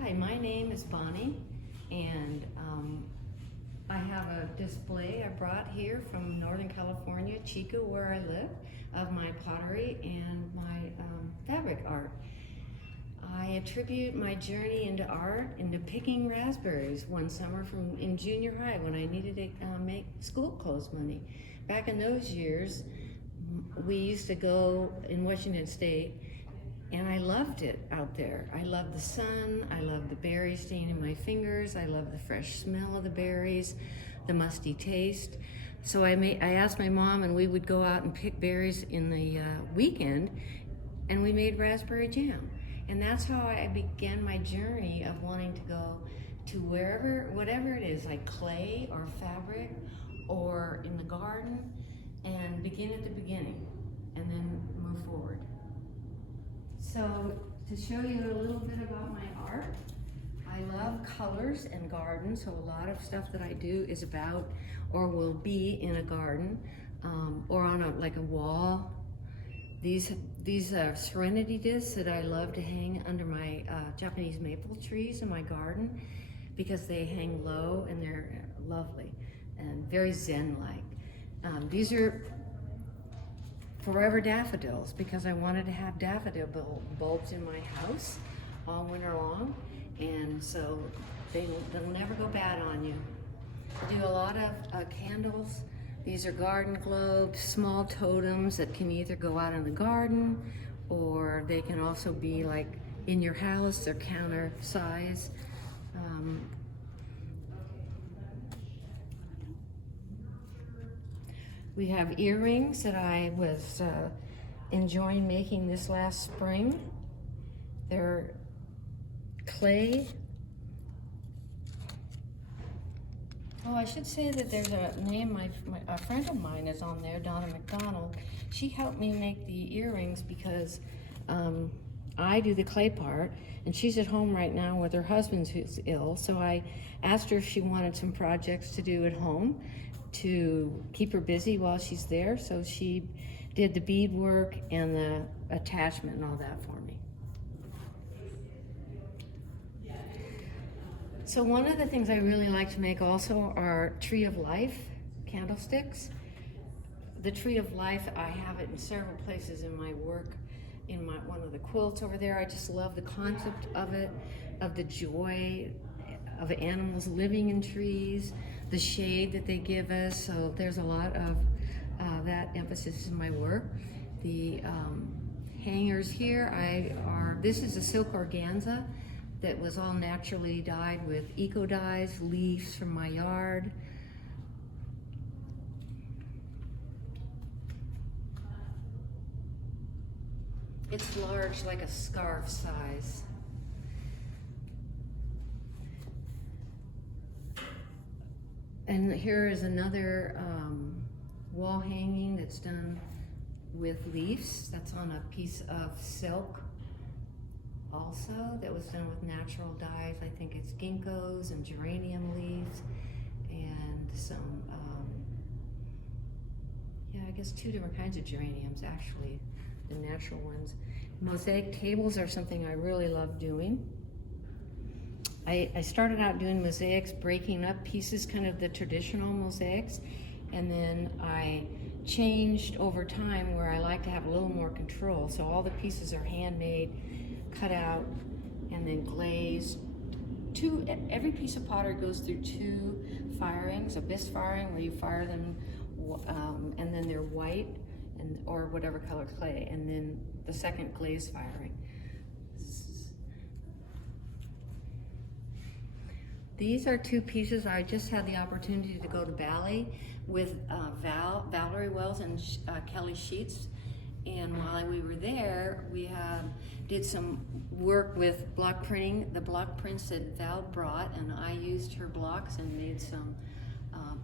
Hi, my name is Bonnie, and I have a display I brought here from Northern California, Chico, where I live, of my pottery and my fabric art. I attribute my journey into art into picking raspberries one summer in junior high when I needed to make school clothes money. Back in those years, we used to go in Washington State, and I loved it out there. I loved the sun, I loved the berries staining my fingers, I loved the fresh smell of the berries, the musty taste. So I asked my mom, and we would go out and pick berries in the weekend, and we made raspberry jam. And that's how I began my journey of wanting to go to whatever it is, like clay or fabric or in the garden, and begin at the beginning and then move forward. So to show you a little bit about my art, I love colors and gardens, so a lot of stuff that I do is about or will be in a garden or on a wall. These are serenity discs that I love to hang under my Japanese maple trees in my garden because they hang low and they're lovely and very zen-like. These are forever daffodils because I wanted to have daffodil bulbs in my house all winter long, and so they'll never go bad on you. I do a lot of candles. These are garden globes, small totems that can either go out in the garden or they can also be like in your house. They're counter size. We have earrings that I was enjoying making this last spring. They're clay. Oh, I should say that there's a name, a friend of mine is on there, Donna McDonald. She helped me make the earrings because I do the clay part, and she's at home right now with her husband who's ill, so I asked her if she wanted some projects to do at home to keep her busy while she's there, so she did the beadwork and the attachment and all that for me. So one of the things I really like to make also are Tree of Life candlesticks. The Tree of Life, I have it in several places in my work, in one of the quilts over there. I just love the concept of it, of the joy of animals living in trees, the shade that they give us. So there's a lot of that emphasis in my work. The hangers here, this is a silk organza that was all naturally dyed with eco dyes, leaves from my yard. It's large, like a scarf size. And here is another wall hanging that's done with leaves. That's on a piece of silk also that was done with natural dyes. I think it's ginkgos and geranium leaves and some, I guess 2 different kinds of geraniums actually, the natural ones. Mosaic tables are something I really love doing. I started out doing mosaics, breaking up pieces, kind of the traditional mosaics, and then I changed over time where I like to have a little more control. So all the pieces are handmade, cut out, and then glazed. Every piece of pottery goes through 2 firings, a bisque firing where you fire them, and then they're white, or whatever color clay, and then the second glaze firing. These are 2 pieces. I just had the opportunity to go to Bali with Valori Wells and Kelly Sheets. And while we were there, we did some work with block printing, the block prints that Val brought, and I used her blocks and made some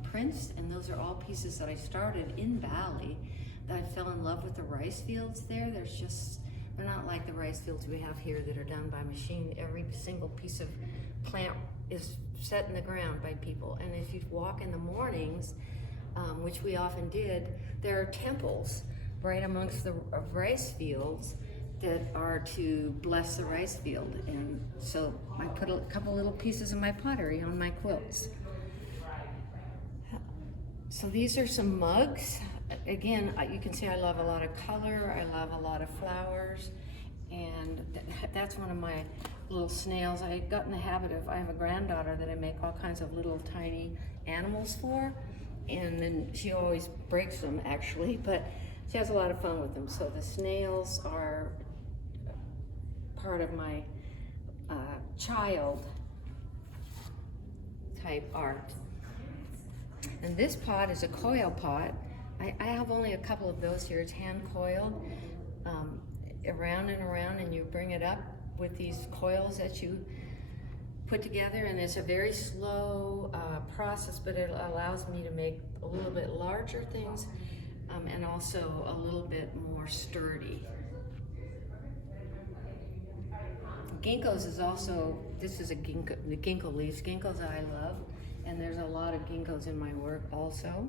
prints. And those are all pieces that I started in Bali. That I fell in love with the rice fields there. They're not like the rice fields we have here that are done by machine. Every single piece of plant is set in the ground by people. And if you walk in the mornings, which we often did, there are temples right amongst the rice fields that are to bless the rice field. And so I put a couple little pieces of my pottery on my quilts. So these are some mugs. Again, you can see I love a lot of color, I love a lot of flowers, and that's one of my little snails. I got in the habit of, I have a granddaughter that I make all kinds of little tiny animals for, and then she always breaks them actually, but she has a lot of fun with them. So the snails are part of my child type art. And this pot is a coil pot. I have only a couple of those here. It's hand coiled, around and around, and you bring it up with these coils that you put together, and it's a very slow process, but it allows me to make a little bit larger things and also a little bit more sturdy. Ginkgos is also, this is a ginkgo, the ginkgo leaves. Ginkgos I love, and there's a lot of ginkgos in my work also.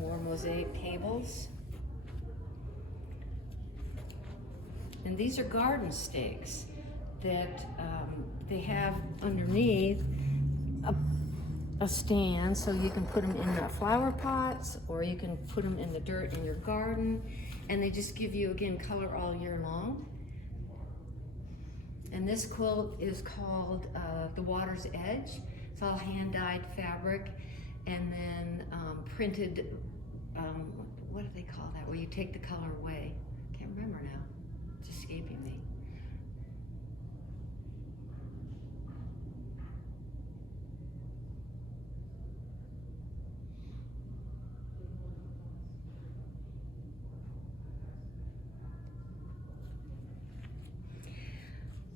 More mosaic tables. And these are garden stakes that they have underneath a stand, so you can put them in the flower pots, or you can put them in the dirt in your garden, and they just give you, again, color all year long. And this quilt is called The Water's Edge. It's all hand-dyed fabric, and then printed, what do they call that, where you take the color away? Can't remember now, it's escaping me.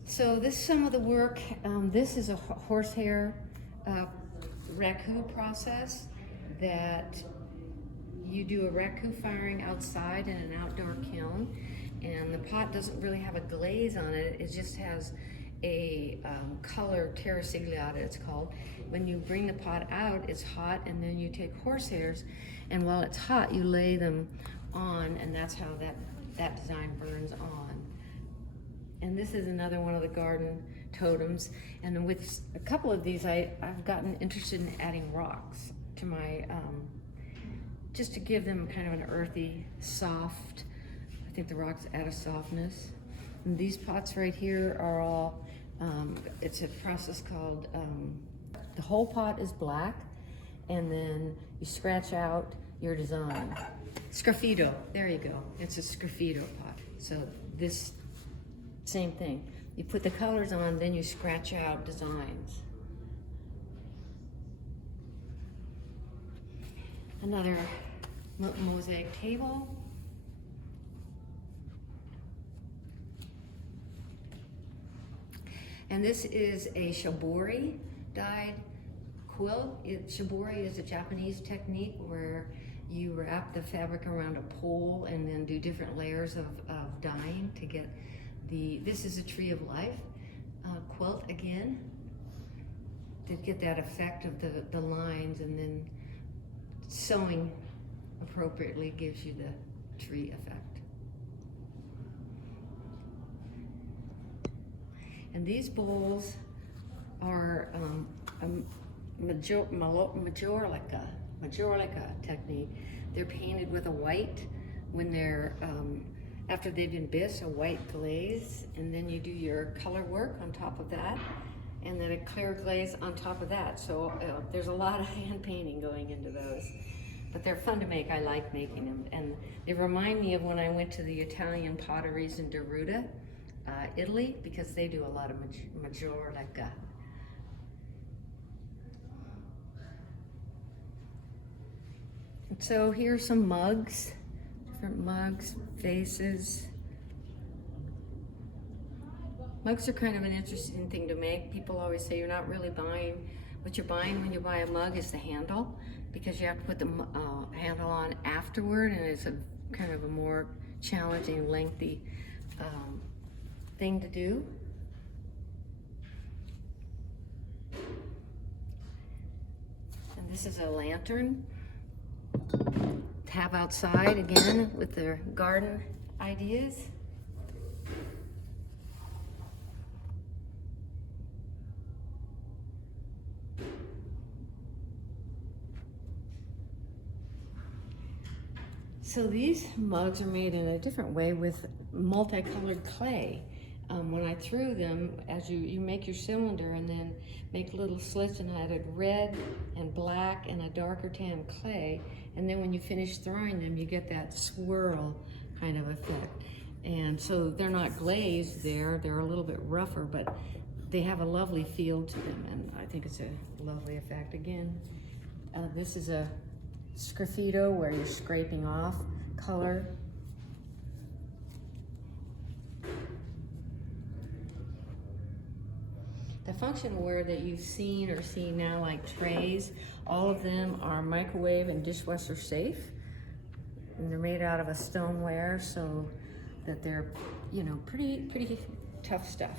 So this is some of the work. This is a horsehair raku process that you do a raku firing outside in an outdoor kiln, and the pot doesn't really have a glaze on it. It just has a color terracigliata, it's called. When you bring the pot out, it's hot, and then you take horsehairs, and while it's hot, you lay them on, and that's how that design burns on. And this is another one of the garden totems. And then with a couple of these, I've gotten interested in adding rocks to my, just to give them kind of an earthy, soft, I think the rocks add a softness. And these pots right here are all, it's a process called, the whole pot is black, and then you scratch out your design. Sgraffito, there you go. It's a sgraffito pot. So this, same thing. You put the colors on, then you scratch out designs. Another mosaic table. And this is a shibori dyed quilt. Shibori is a Japanese technique where you wrap the fabric around a pole and then do different layers of dyeing to get this is a tree of life quilt again, to get that effect of the lines, and then sewing appropriately gives you the tree effect. And these bowls are a majolica technique. They're painted with a white when they're after they've been bisque, a white glaze, and then you do your color work on top of that, and then a clear glaze on top of that. So there's a lot of hand painting going into those, but they're fun to make. I like making them, and they remind me of when I went to the Italian potteries in Deruta, Italy, because they do a lot of majolica. So here's some mugs. Different mugs, vases. Mugs are kind of an interesting thing to make. People always say you're not really buying, what you're buying when you buy a mug is the handle, because you have to put the handle on afterward, and it's a kind of a more challenging, lengthy thing to do. And this is a lantern to have outside, again, with their garden ideas. So these mugs are made in a different way with multicolored clay. When I threw them, as you make your cylinder and then make little slits, and I added red and black and a darker tan clay, and then when you finish throwing them, you get that swirl kind of effect. And so they're not glazed they're a little bit rougher, but they have a lovely feel to them, and I think it's a lovely effect. Again, this is a sgraffito where you're scraping off color. The functional ware that you've seen or see now, like trays, all of them are microwave and dishwasher safe. And they're made out of a stoneware, so that they're, you know, pretty tough stuff.